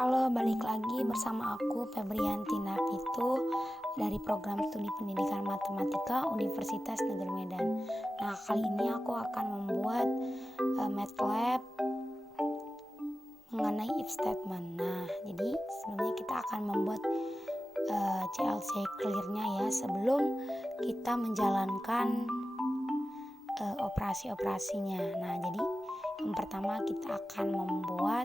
Halo, balik lagi bersama aku Febrianti Napitu dari program studi pendidikan matematika Universitas Negeri Medan. Nah, kali ini aku akan membuat MATLAB mengenai if statement. Nah, jadi sebelumnya kita akan membuat CLC clear-nya ya sebelum kita menjalankan operasi-operasinya. Nah, jadi yang pertama kita akan membuat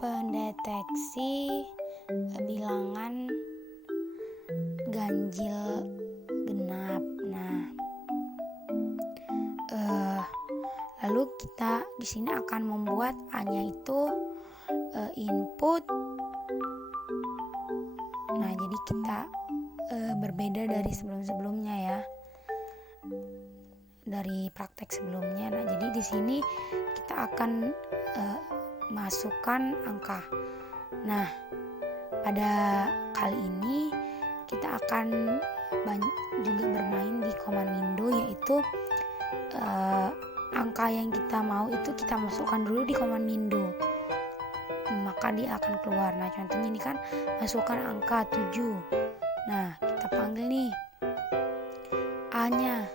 pendeteksi bilangan ganjil genap. Nah, lalu kita di sini akan membuat A-nya itu input. Nah, jadi kita berbeda dari sebelum-sebelumnya ya, dari praktek sebelumnya. Nah, jadi di sini kita akan masukkan angka. Nah, pada kali ini kita akan juga bermain di command window, yaitu angka yang kita mau itu kita masukkan dulu di command window, maka dia akan keluar. Nah, contohnya ini kan masukkan angka 7. Nah, kita panggil nih A-nya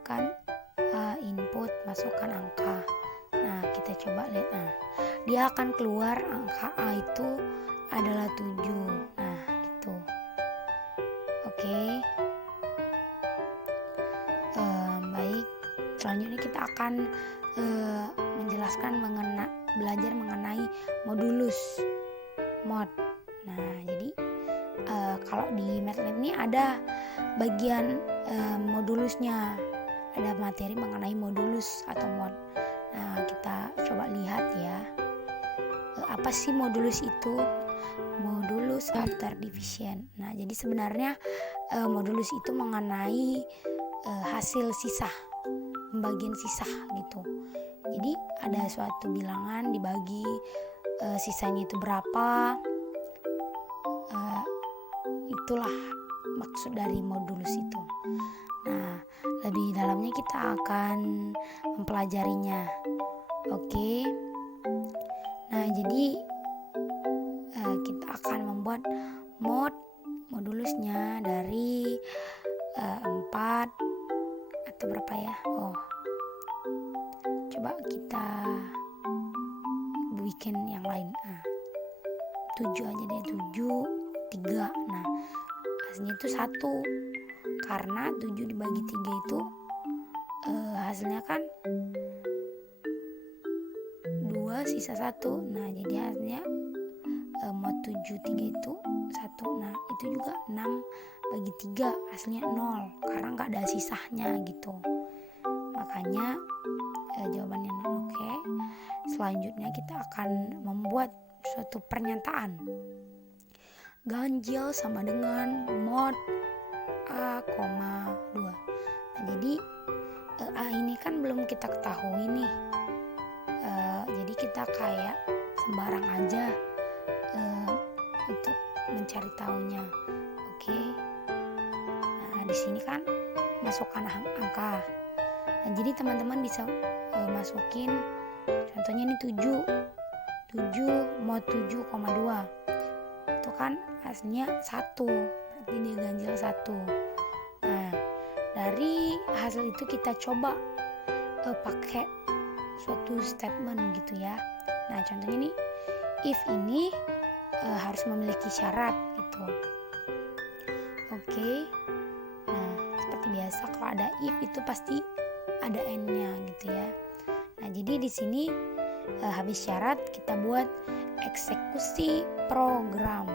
kan, input masukkan angka. Nah, kita coba lihat. Nah, dia akan keluar angka A itu adalah 7. Nah, gitu. Oke. Baik. Selanjutnya kita akan menjelaskan belajar mengenai modulus mod. Nah, jadi kalau di MATLAB ini ada bagian modulusnya. Ada materi mengenai modulus atau mod. Nah, kita coba lihat ya. Apa sih modulus itu? Modulus after division. Nah, jadi sebenarnya modulus itu mengenai hasil sisa, pembagian sisa gitu. Jadi ada suatu bilangan dibagi, sisanya itu berapa. Itulah maksud dari modulus itu. Nah, lebih dalamnya kita akan mempelajarinya. Oke. Nah, jadi kita akan membuat modulusnya dari 4 atau berapa ya? Coba kita bikin yang lain. 7 aja deh, 7, 3. Nah, hasilnya itu 1. Karena 7 dibagi 3 itu hasilnya kan 2 sisa 1. Nah, jadi hasilnya mod 7 3 itu 1. Nah, itu juga 6 bagi 3 hasilnya 0 karena nggak ada sisanya gitu. Makanya jawabannya 0. Oke. Selanjutnya kita akan membuat suatu pernyataan. Ganjil sama dengan mod A, 2. Nah, jadi A ini kan belum kita ketahui nih. Jadi kita kayak sembarang aja untuk mencari tahunya. Oke. Nah, di sini kan masukkan angka. Nah, jadi teman-teman bisa masukin, contohnya ini 7 mod 7,2. Itu kan hasilnya 1, berarti dia ganjil 1. Nah, dari hasil itu kita coba pakai suatu statement gitu ya. Nah, contohnya nih, if ini harus memiliki syarat gitu. Oke. Nah, seperti biasa kalau ada if itu pasti ada n-nya gitu ya. Nah, jadi di sini habis syarat kita buat eksekusi program.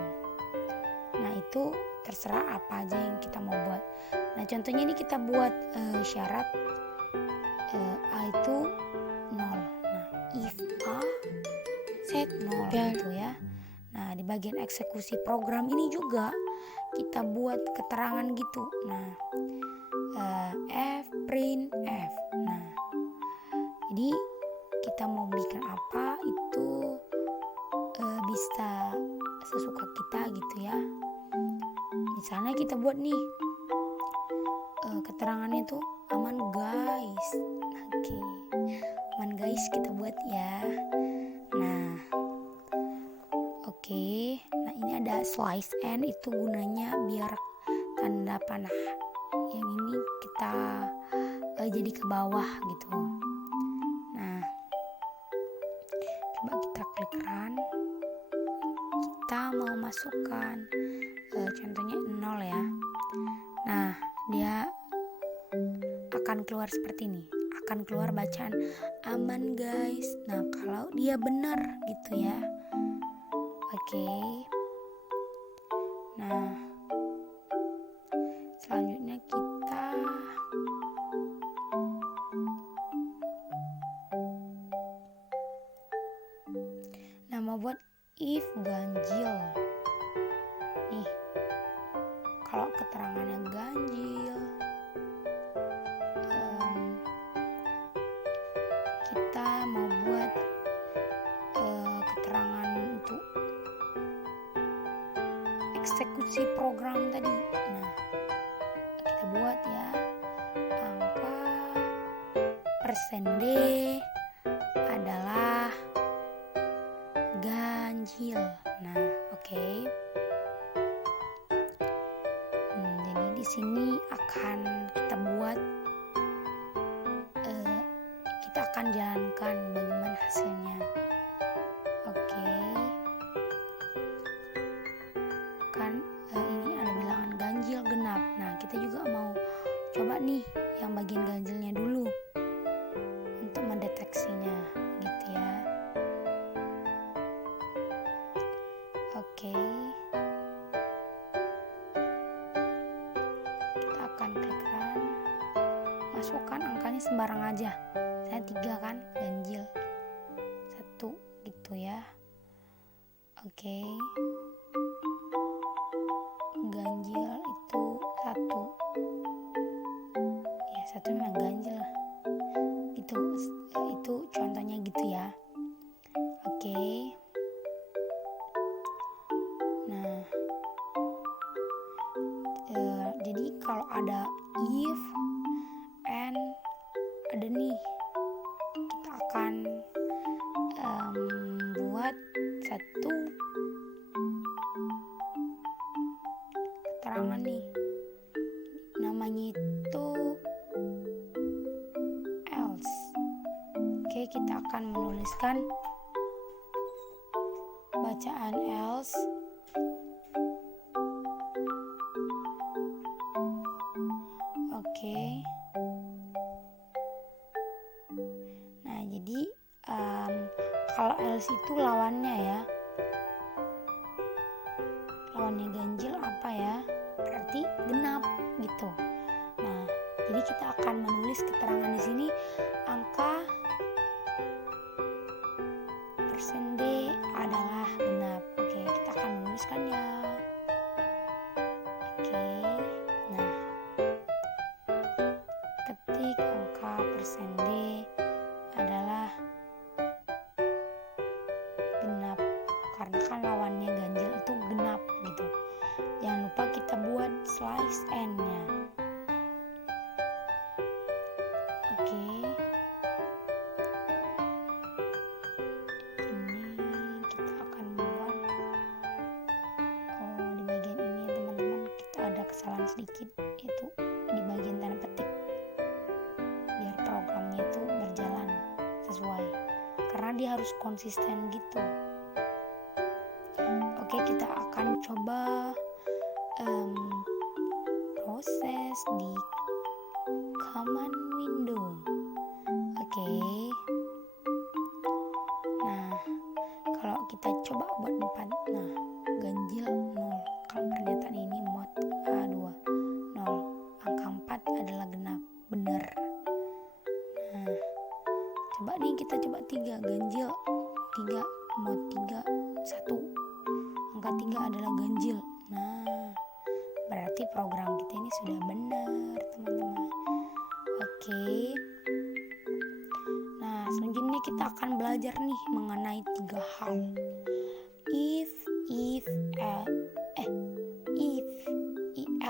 Nah, itu terserah apa aja yang kita mau buat. Nah, contohnya ini kita buat syarat A itu 0. Nah, if A set 0 gitu ya. Nah, di bagian eksekusi program ini juga kita buat keterangan gitu. Nah, F print F. Nah, jadi kita mau berikan apa itu bisa sesuka kita gitu ya. Misalnya kita buat nih keterangannya tuh aman guys. Oke. Aman guys, kita buat ya. Nah, oke. Nah, ini ada slice and, itu gunanya biar tanda panah yang ini kita jadi ke bawah gitu. Nah, coba kita klik run. Kita mau masukkan contohnya 0 ya. Nah, dia akan keluar seperti ini, akan keluar bacaan aman guys. Nah, kalau dia benar gitu ya. Oke. Nah, selanjutnya kita mau buat if ganjil. Nih, kalau keterangannya ganjil, kita mau buat keterangan untuk eksekusi program tadi. Nah, kita buat ya angka %D adalah ganjil. Nah, oke. Jadi di sini akan kita buat, kita akan jalankan bagaimana hasilnya. Oke. Kan ini ada bilangan ganjil genap. Nah, kita juga mau coba nih yang bagian ganjilnya dulu untuk mendeteksinya gitu ya. Oke. Kita akan klik run. Masukkan angkanya sembarang aja. Saya 3 kan, ganjil 1 gitu ya. Oke. Ganjil itu 1. Ya, 1 memang ganjil lah. Itu contohnya gitu ya. Oke. Nah, jadi kalau ada if and ada nih, kita akan buat satu keterangan nih, namanya itu else. Oke, kita akan menuliskan bacaan else. Oke. Nah, jadi kalau else itu lawannya ya. Lawannya ganjil apa ya? Berarti genap gitu. Nah, jadi kita akan menulis keterangan di sini angka %D adalah genap. Oke, kita akan menuliskannya. Oke. Nah, ketik angka %D adalah genap, karena kan lawannya ganjil itu genap gitu. Jangan lupa kita buat slice n-nya. Oke. Ini kita akan buat di bagian ini teman-teman, kita ada kesalahan sedikit, itu di bagian tanda petik, biar programnya itu berjalan sesuai, karena dia harus konsisten gitu. Oke, kita akan coba proses di command window. Oke. Nah, kalau kita coba buat 4, nah ganjil 0. Kalau pernyataan ini mod A2 0, angka 4 adalah genap, benar. Nah, coba nih kita coba 3, ganjil 3, mod 3 1, angka 3 adalah ganjil. Nah, berarti program kita ini sudah benar teman-teman. Oke. Nah, selanjutnya kita akan belajar nih mengenai 3 hal. If,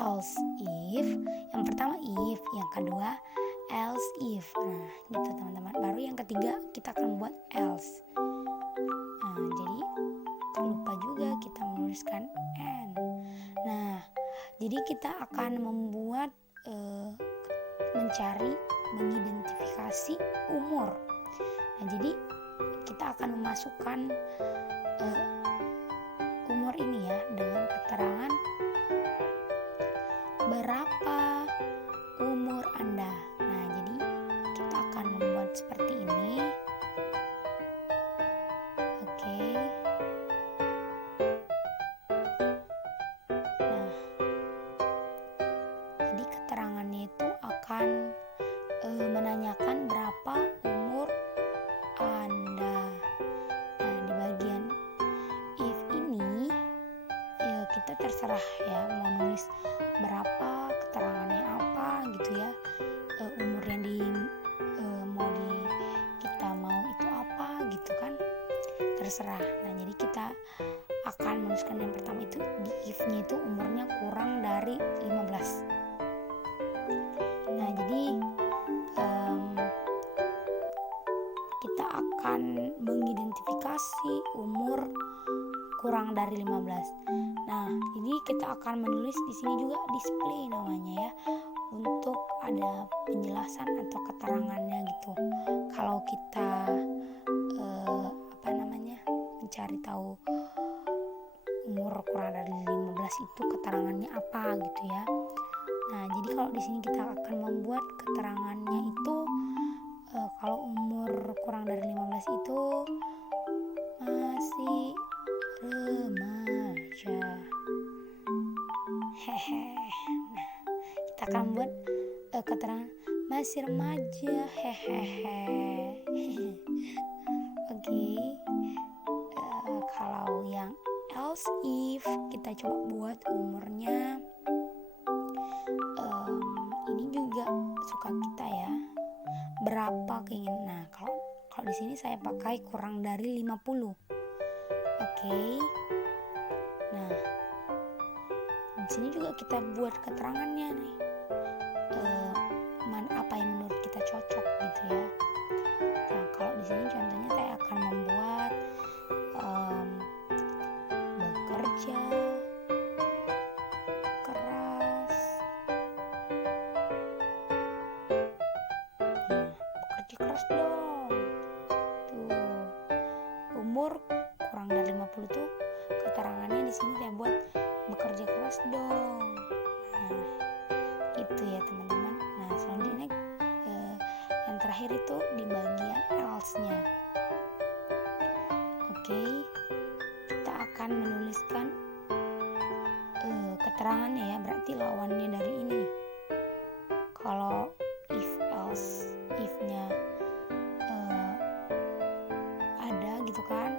else, if. Yang pertama if, yang kedua else if. Nah, gitu teman-teman. Baru yang ketiga ketiga kita akan buat else. Jadi tak lupa juga kita menuliskan and. Nah, jadi kita akan membuat mencari, mengidentifikasi umur. Nah, jadi kita akan memasukkan umur ini ya dengan keterangan berapa umur Anda. Nah, jadi kita akan membuat seperti ini. Oke. Nah, jadi keterangannya itu akan menanyakan berapa umur Anda. Nah, di bagian if ini ya kita terserah ya mau nulis berapa, keterangannya apa gitu ya, umur yang kita mau itu apa gitu kan, terserah. Nah, jadi kita akan menuliskan yang pertama itu di if-nya itu umurnya kurang dari 15. Nah, jadi kita akan mengidentifikasi umur kurang dari 15. Nah, jadi kita akan menulis di sini juga display namanya ya, untuk ada penjelasan atau keterangannya gitu. Kalau kita mencari tahu umur kurang dari 15 itu keterangannya apa gitu ya. Nah, jadi kalau di sini kita akan membuat keterangannya itu kalau umur kurang dari 15 itu masih remaja. Nah, kita akan buat keterangan masih remaja. Oke. Kalau yang else if kita coba buat umurnya ini juga suka kita ya, berapa keinginan. Nah, kalau di sini saya pakai kurang dari 50. Oke. Nah, di sini juga kita buat keterangannya nih, apa yang menurut kita cocok gitu ya. Nah, kalau di sini contohnya saya akan membuat bekerja keras. Bekerja keras dong. Tuh, umur kurang dari 50 tuh keterangannya di sini saya buat bekerja keras dong. Nah, itu ya teman-teman. Nah, selanjutnya yang terakhir itu di bagian else-nya. Oke, kita akan menuliskan keterangannya ya, berarti lawannya dari ini. Kalau if else, if-nya ada gitu kan,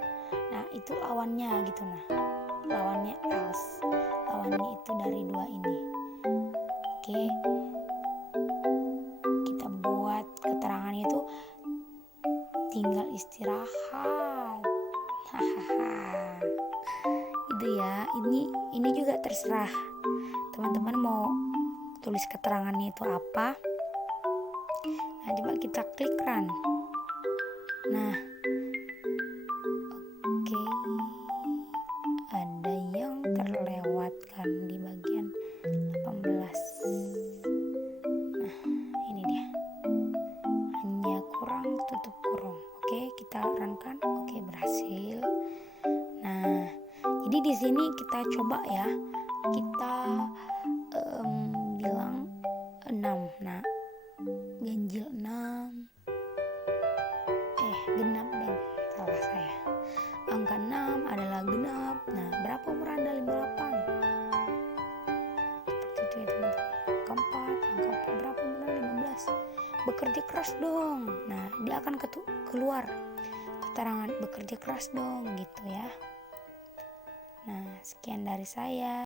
nah itu lawannya gitu. Nah, lawannya else, lawannya itu dari dua ini. Oke, kita buat keterangannya itu tinggal istirahat. Itu ya, ini juga terserah teman-teman mau tulis keterangannya itu apa. Nah, coba kita klik run. Nah, oke, ada yang terlewatkan di bagian 18. Nah, ini dia, hanya kurang tutup kurung. Oke, kita run kan. Oke, berhasil. Nah, jadi di sini kita coba ya, kita bilang 6. Nah, ganjil 6. Genap deh, salah saya. Angka 6 adalah genap. Nah, berapa umur Anda? 58. Seperti itu ya teman-teman. Angka 4, berapa umur Anda? 15. Bekerja keras dong. Nah, dia akan keluar keterangan bekerja keras dong gitu ya. Nah, sekian dari saya.